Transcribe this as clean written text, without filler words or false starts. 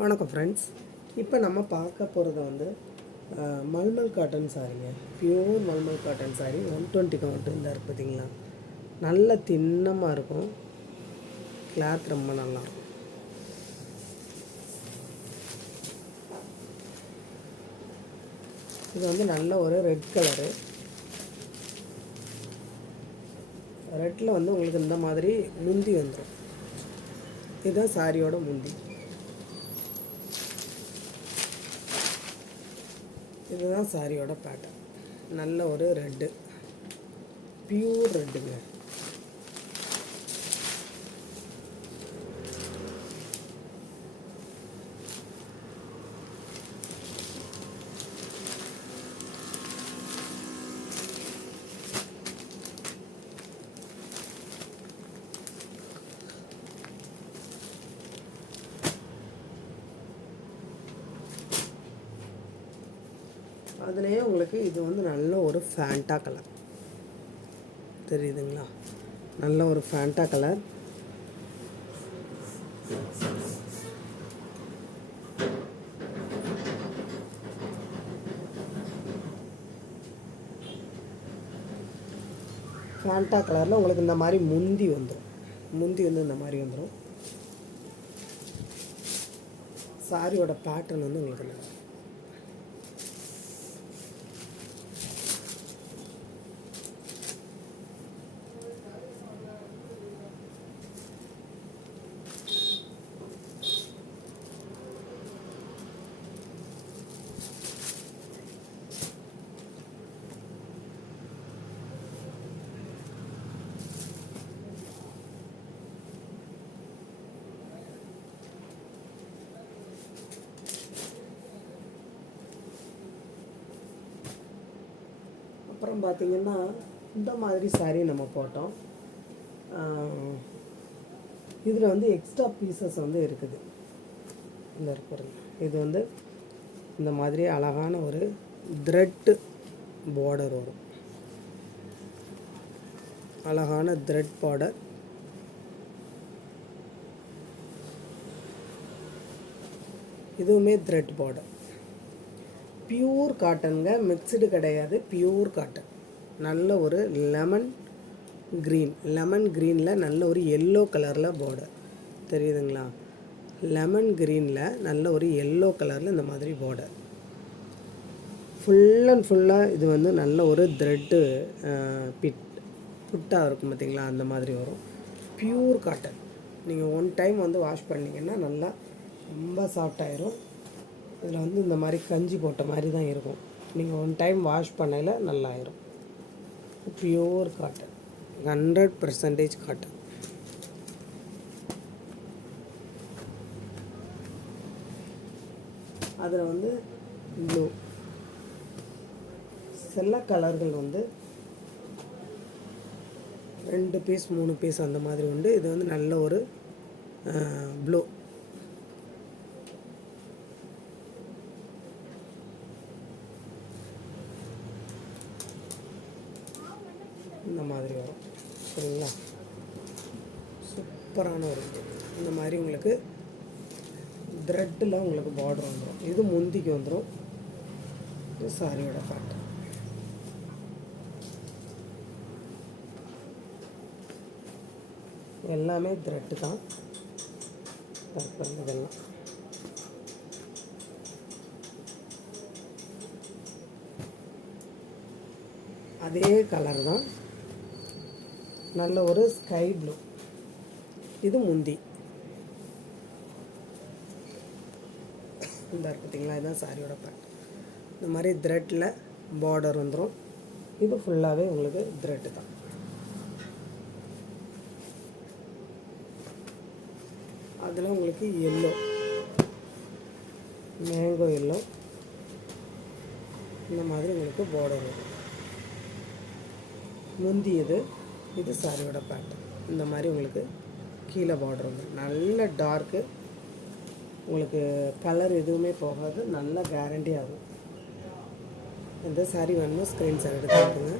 வணக்கம் ஃப்ரெண்ட்ஸ். இப்போ நம்ம பார்க்க போகிறது வந்து மல்மல் காட்டன் சாரீங்க. Pure mulmul cotton saree 120 count இந்த இருக்குது பார்த்தீங்களா. நல்ல தின்னமாக இருக்கும், கிளாத் ரொம்ப நல்லாயிருக்கும். இது வந்து நல்ல ஒரு ரெட் கலரு. ரெட்டில் வந்து உங்களுக்கு இந்த மாதிரி முந்தி வந்துடும். இதுதான் சாரியோட முந்தி. இதுதான் சாரியோட பேட்டர்ன். நல்ல ஒரு ரெட்டு, பியூர் ரெட்டுங்க. அதுலேயே உங்களுக்கு இது வந்து நல்ல ஒரு ஃபேண்டா கலர் தெரியுதுங்களா. நல்ல ஒரு ஃபேண்டா கலர். ஃபேண்டா கலரில் உங்களுக்கு இந்த மாதிரி முந்தி வந்துடும். முந்தி வந்து இந்த மாதிரி வந்துடும். சாரியோட பேட்டர்ன் வந்து உங்களுக்கு நல்லா. அப்புறம் பார்த்திங்கன்னா இந்த மாதிரி சாரீ நம்ம போட்டோம். இதில் வந்து எக்ஸ்ட்ரா பீசஸ் வந்து இருக்குது. இந்த இருக்கிறது இது வந்து இந்த மாதிரி அழகான ஒரு த்ரெட்டு பார்டர் வரும். அழகான த்ரெட் பார்டர். இதுவுமே த்ரெட் பார்டர். பியூர் காட்டனுங்க, மிக்சடு கிடையாது, பியூர் காட்டன். நல்ல ஒரு லெமன் க்ரீனில் நல்ல ஒரு எல்லோ கலரில் பார்டர் தெரியுதுங்களா. லெமன் க்ரீனில் நல்ல ஒரு எல்லோ கலரில் இந்த மாதிரி பார்டர். ஃபுல் அண்ட் ஃபுல்லாக இது வந்து நல்ல ஒரு த்ரெட்டு புட்டாக இருக்கும் பார்த்திங்களா, அந்த மாதிரி வரும். Pure cotton. நீங்கள் ஒன் டைம் வந்து வாஷ் பண்ணிங்கன்னா நல்லா ரொம்ப சாஃப்டாயிரும். இதில் வந்து இந்த மாதிரி கஞ்சி போட்ட மாதிரி தான் இருக்கும். நீங்கள் ஒன் டைம் வாஷ் பண்ணையில் நல்லாயிரும். Pure cotton, 100% cotton. அதில் வந்து ப்ளூ சில கலர்கள் வந்து 2 பீஸ் 3 பீஸ் அந்த மாதிரி உண்டு. இது வந்து நல்ல ஒரு ப்ளூ. இந்த மாதிரி வரும் சரிங்களா. சூப்பரான ஒரு இந்த மாதிரி உங்களுக்கு த்ரெட்டில் உங்களுக்கு பார்டர் வந்துடும். இது முந்திக்கு வந்துடும். இது சாரியோட பேட்டர்ன். எல்லாமே த்ரெட்டு தான். இதெல்லாம் அதே கலர் தான். நல்ல ஒரு ஸ்கை ப்ளூ. இது முந்தி. இந்த பார்த்தீங்களா, இதுதான் சாரியோட பேட்டர்ன். இந்த மாதிரி த்ரெட்டில் பார்டர் வந்துடும். இது ஃபுல்லாகவே உங்களுக்கு த்ரெட்டு தான். அதில் உங்களுக்கு எல்லோ, மேங்கோ எல்லோ இந்த மாதிரி உங்களுக்கு பார்டர் வரும். முந்தி இது சாரியோட பேட்டர்ன். இந்த மாதிரி உங்களுக்கு கீழே பார்டர் வந்து நல்ல டார்க்கு. உங்களுக்கு கலர் எதுவுமே போகாது, நல்ல கேரண்டி ஆகும். இந்த சாரீ வேணுமோ ஸ்க்ரீன்ஷாட் எடுத்துக்கோங்க.